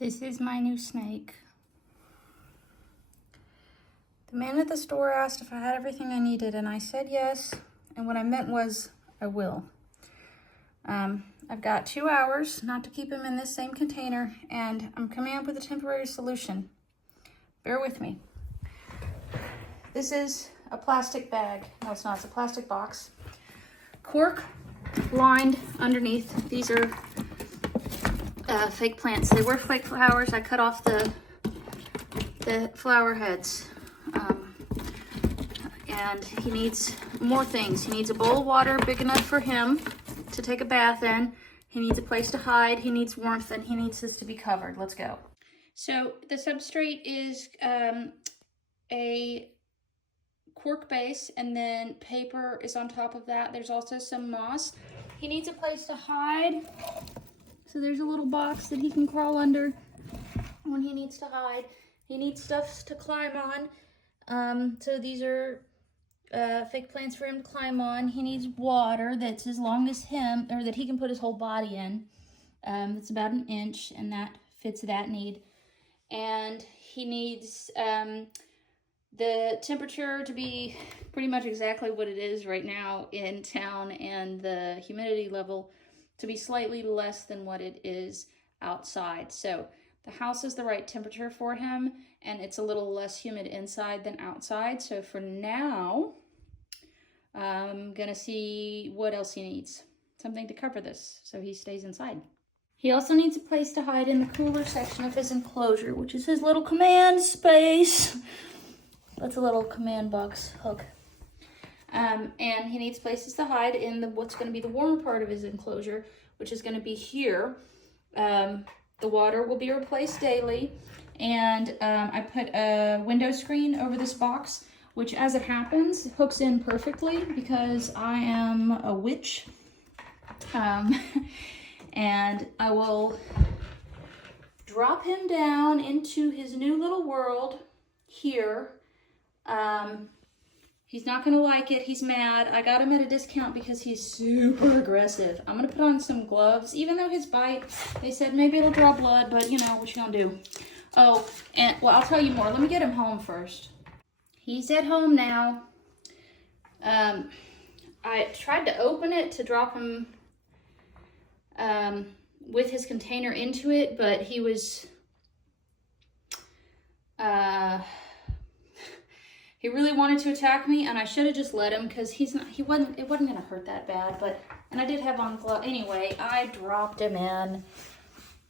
This is my new snake. The man at the store asked if I had everything I needed, and I said yes, and what I meant was I will. I've got 2 hours not to keep him in this same container, and I'm coming up with a temporary solution. Bear with me. This is a plastic bag. No, it's not. It's a plastic box. Cork lined underneath. These are fake plants. They were fake flowers. I cut off the flower heads. And he needs more things. He needs a bowl of water big enough for him to take a bath in. He needs a place to hide. He needs warmth, and he needs this to be covered. Let's go. So the substrate is a cork base, and then paper is on top of that. There's also some moss. He needs a place to hide. So there's a little box that he can crawl under when he needs to hide. He needs stuff to climb on. So these are fake plants for him to climb on. He needs water that's as long as him, or that he can put his whole body in. It's about 1 inch, and that fits that need. And he needs the temperature to be pretty much exactly what it is right now in town, and the humidity level to be slightly less than what it is outside. So the house is the right temperature for him, and it's a little less humid inside than outside. So for now, I'm gonna see what else he needs. Something to cover this so he stays inside. He also needs a place to hide in the cooler section of his enclosure, which is his little command space. That's a little command box hook. And he needs places to hide in what's going to be the warmer part of his enclosure, which is going to be here. The water will be replaced daily, and I put a window screen over this box, which, as it happens, hooks in perfectly because I am a witch. And I will drop him down into his new little world here. He's not gonna like it. He's mad. I got him at a discount because he's super aggressive. I'm gonna put on some gloves, even though his bite, they said maybe it'll draw blood, but you know, what you gonna do? Oh, and well, I'll tell you more. Let me get him home first. He's at home now. I tried to open it to drop him with his container into it, but he was he really wanted to attack me, and I should have just let him because it wasn't gonna hurt that bad. And I did have on gloves. Anyway, I dropped him in.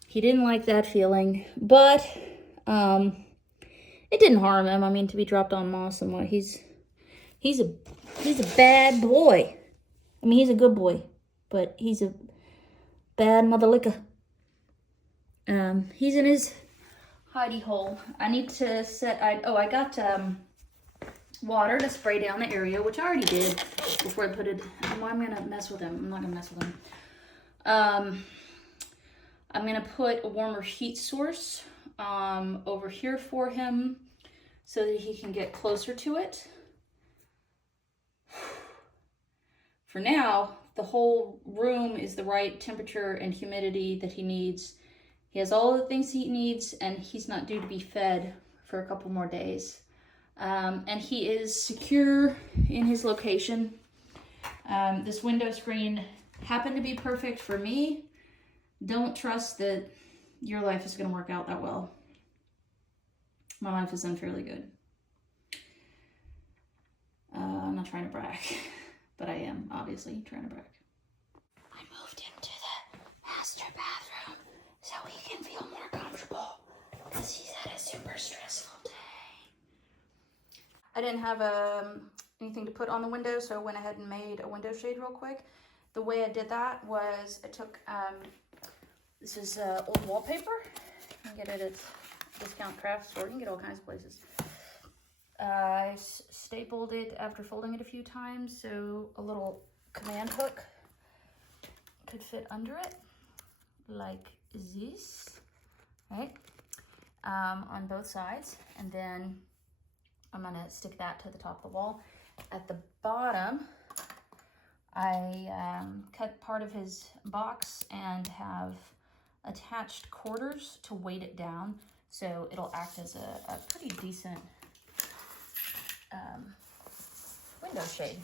He didn't like that feeling, but it didn't harm him. I mean, to be dropped on moss and what, he's a bad boy. I mean, he's a good boy, but he's a bad mother licker. He's in his hidey hole. I need to set. I got water to spray down the area, which I already did before I put it. I'm gonna mess with him. I'm not gonna mess with him. I'm gonna put a warmer heat source over here for him so that he can get closer to it. For now, the whole room is the right temperature and humidity that he needs. He has all the things he needs, and he's not due to be fed for a couple more days. And he is secure in his location. This window screen happened to be perfect for me. Don't trust that your life is going to work out that well. My life is unfairly good. I'm not trying to brag, but I am obviously trying to brag. I moved him to the master bathroom so he can feel more comfortable because he's had a super stressful day. I didn't have anything to put on the window, so I went ahead and made a window shade real quick. The way I did that was I took, this is old wallpaper. You can get it at Discount Craft Store. You can get all kinds of places. I stapled it after folding it a few times, so a little command hook could fit under it, like this, right? On both sides, and then I'm gonna stick that to the top of the wall. At the bottom, I cut part of his box and have attached quarters to weight it down, so it'll act as a pretty decent window shade.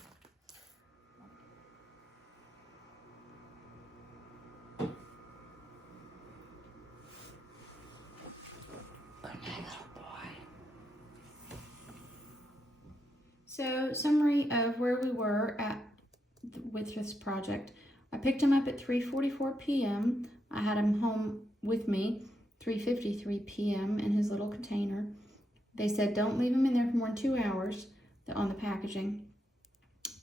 So, summary of where we were at with this project. I picked him up at 3:44 p.m. I had him home with me 3:53 p.m. in his little container. They said don't leave him in there for more than 2 hours on the packaging.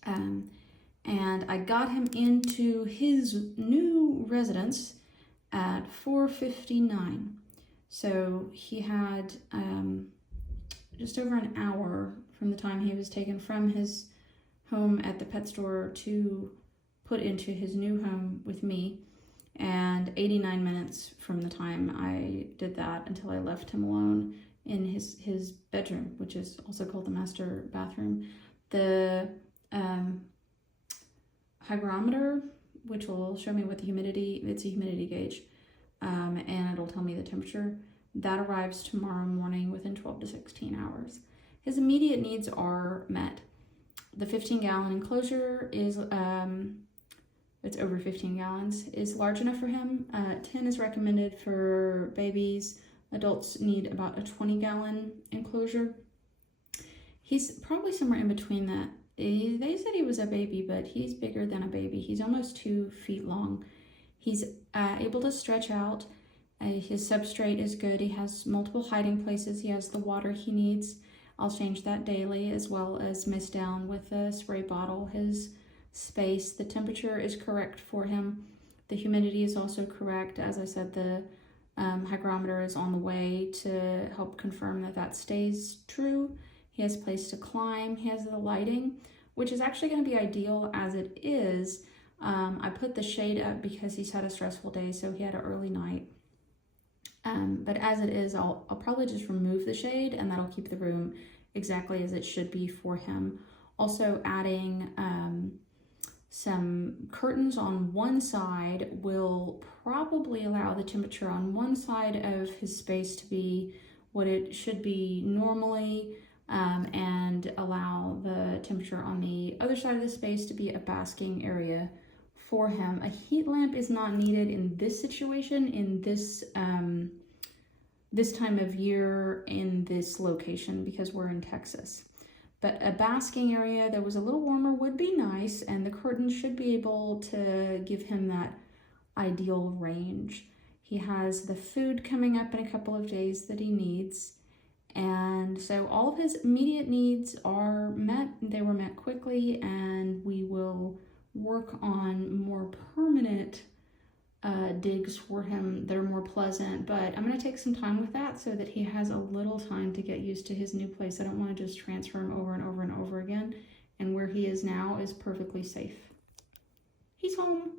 And I got him into his new residence at 4:59. So he had just over an hour from the time he was taken from his home at the pet store to put into his new home with me, and 89 minutes from the time I did that until I left him alone in his bedroom, which is also called the master bathroom. The hygrometer, which will show me what the humidity, it's a humidity gauge, and it'll tell me the temperature, that arrives tomorrow morning within 12 to 16 hours. His immediate needs are met. The 15-gallon enclosure is, it's over 15 gallons, is large enough for him. 10 is recommended for babies. Adults need about a 20-gallon enclosure. He's probably somewhere in between that. They said he was a baby, but he's bigger than a baby. He's almost 2 feet long. He's able to stretch out. His substrate is good. He has multiple hiding places. He has the water he needs. I'll change that daily, as well as mist down with a spray bottle his space. The temperature is correct for him. The humidity is also correct. As I said, the hygrometer is on the way to help confirm that that stays true. He has a place to climb. He has the lighting, which is actually going to be ideal as it is. I put the shade up because he's had a stressful day, so he had an early night. But as it is, I'll probably just remove the shade, and that'll keep the room exactly as it should be for him. Also adding some curtains on one side will probably allow the temperature on one side of his space to be what it should be normally, and allow the temperature on the other side of the space to be a basking area for him. A heat lamp is not needed in this situation, in this this time of year, in this location, because we're in Texas. But a basking area that was a little warmer would be nice, and the curtains should be able to give him that ideal range. He has the food coming up in a couple of days that he needs, and so all of his immediate needs are met. They were met quickly, and we will work on more permanent digs for him that are more pleasant, but I'm going to take some time with that so that he has a little time to get used to his new place. I don't want to just transfer him over and over and over again, and where he is now is perfectly safe. He's home.